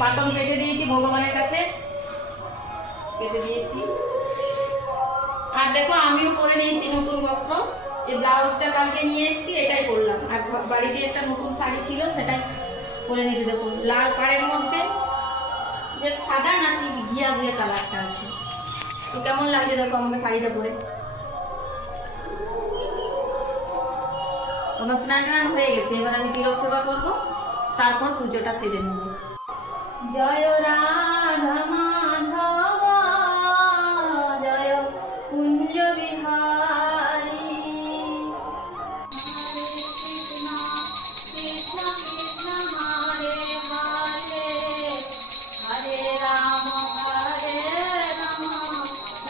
পাতল কেটে দিয়েছি ভগবানের কাছে, কেটে দিয়েছি। আর দেখো আমিও পরে নিয়েছি নতুন বস্ত্র। এই ব্লাউজটা কালকে নিয়ে এসেছি, এটাই পরলাম। আর বাড়িতে একটা নতুন শাড়ি ছিল, সেটাই পরে নিয়েছি। দেখো লাল পাড়ের মধ্যে বেশ সাদা না ঠিক ঘিয়া ঘিয়া কালারটা আছে। তো কেমন লাগছে দেখো আমাকে শাড়িটা পরে। আমার স্নান টান হয়ে গেছে, এবার আমি তিলক সেবা করবো, তারপর পুজোটা সেরে নেব। জয় রাধা মাধব জয় কুঞ্জ বিহারী, হরে কৃষ্ণ কৃষ্ণ কৃষ্ণ হরে হরে, হরে রাম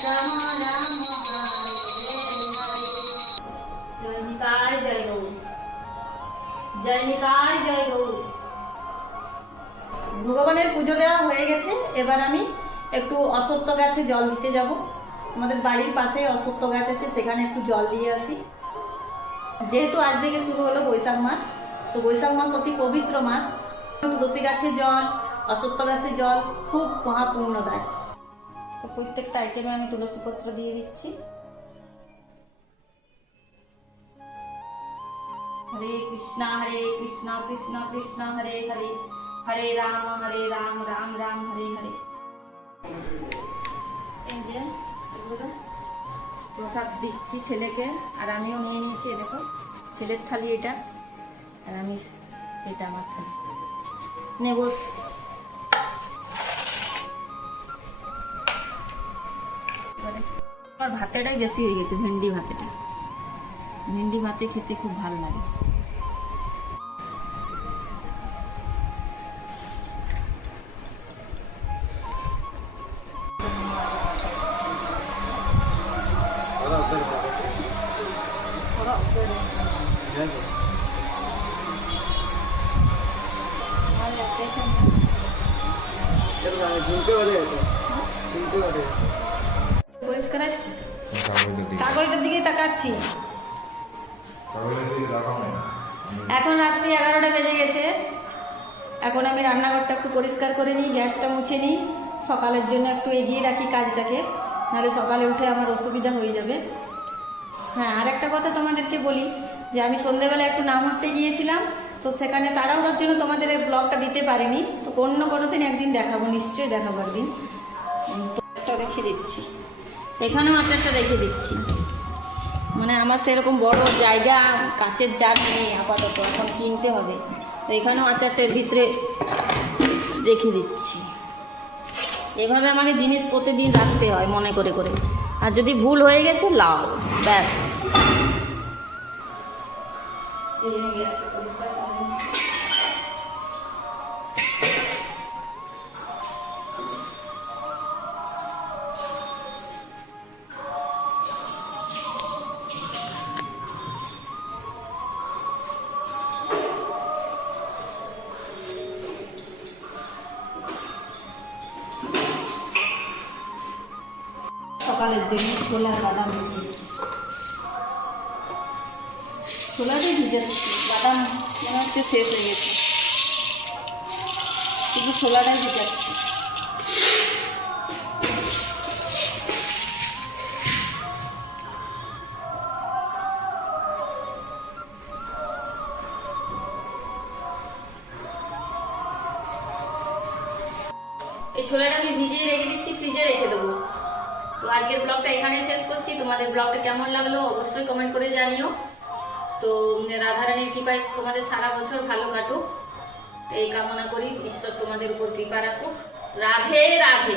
রাম রাম হরে হরে। জয় নিতাই জয় গৌর, জয় নিতাই জয় গৌর। ভগবানের পুজো দেওয়া হয়ে গেছে, এবার আমি একটু অশ্বত্থ গাছে জল দিতে যাব। আমাদের বাড়ির পাশে অশ্বত্থ গাছ আছে, সেখানে একটু জল দিয়ে আসি। যেহেতু আজ থেকে শুরু হলো বৈশাখ মাস, তো বৈশাখ মাস অতি পবিত্র মাস। তুলসী গাছের জল, অশ্বত্থ গাছের জল খুব মহাপূর্ণ দেয়। তো প্রত্যেকটা আইটেমে আমি তুলসী পত্র দিয়ে দিচ্ছি। হরে কৃষ্ণ কৃষ্ণ কৃষ্ণ হরে হরে, হরে রাম রাম রাম হরে হরে। এই যে প্রসাদ দিচ্ছি ছেলেকে, আর আমিও নিয়ে নিয়েছি। দেখো ছেলের থালি এটা, আর আমি এটা আমার থালি। নে বস। আমার ভাতেটাই বেশি হয়ে গেছে, ভেন্ডি ভাতেটা। ভেন্ডি ভাতে খেতে খুব ভালো লাগে। পরিষ্কার আসছে, কাগজটার দিকে তাকাচ্ছি। এখন রাত্রি 11টা বেজে গেছে। এখন আমি রান্নাঘরটা একটু পরিষ্কার করে নিই, গ্যাসটা মুছে নিই, সকালের জন্য একটু এগিয়ে রাখি কাজটাকে, নাহলে সকালে উঠে আমার অসুবিধা হয়ে যাবে। হ্যাঁ, আর একটা কথা তোমাদেরকে বলি, যে আমি সন্ধ্যেবেলা একটু নাম হাঁটতে গিয়েছিলাম, তো সেখানে তাড়াহুড়োর জন্য তোমাদের এই ব্লগটা দিতে পারিনি। তো অন্য কোনো দিন একদিন দেখাবো, নিশ্চয়ই দেখাবো একদিন। তো একটা রেখে দিচ্ছি, এখানেও আচারটা রেখে দিচ্ছি। মানে আমার সেরকম বড় জায়গা কাচের জার নেই আপাতত, এখন কিনতে হবে। তো এখানেও আচারটার ভিতরে রেখে দিচ্ছি। এভাবে আমাকে জিনিস প্রতিদিন রাখতে হয় মনে করে করে, আর যদি ভুল হয়ে গেছে লাও, ব্যাস। সকালের জন্য ছোলা বাদাম ভিজিয়ে দিচ্ছি। ছোলাটাই ভিজাচ্ছি, বাদাম মনে হচ্ছে শেষ হয়ে গেছে, শুধু ছোলাটাই ভিজাচ্ছি। এই ছোলাটা আমি ভিজিয়ে রেখে দিচ্ছি, ফ্রিজে রেখে দেবো। তো আজকের ব্লগটা এখানে শেষ করছি। তোমাদের ব্লগটা কেমন লাগলো অবশ্যই কমেন্ট করে জানিও। তো রাধারানীর কৃপায় তোমাদের সারা বছর ভালো কাটুক এই কামনা করি। ঈশ্বর তোমাদের উপর কৃপা রাখুক। রাধে রাধে।